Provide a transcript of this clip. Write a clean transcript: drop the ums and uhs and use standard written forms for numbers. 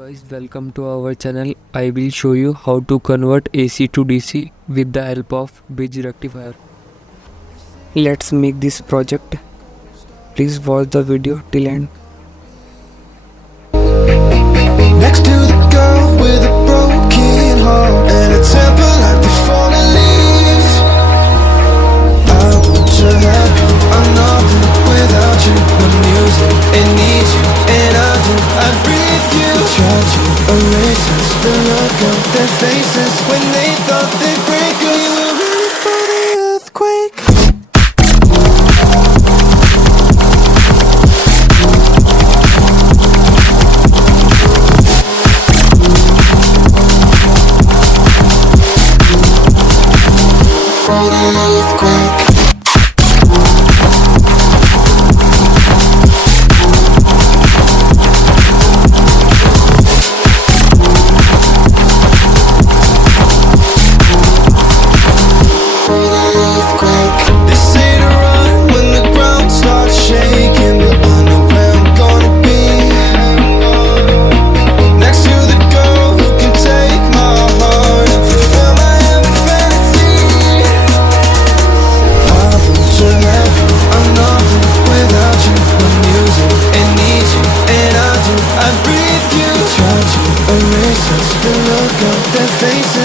Guys, welcome to our channel. I will show you how to convert AC to DC with the help of bridge rectifier. Let's make this project. Please watch the video till end. Next to the girl with a broken heart and a temper like the fallen leaves, I want to have you. I'm nothing without you. The music, it needs you, and I breathe you. Try to erase us, the look on their faces when they thought they'd break us. We were ready for the earthquake. Erase us, the look on their faces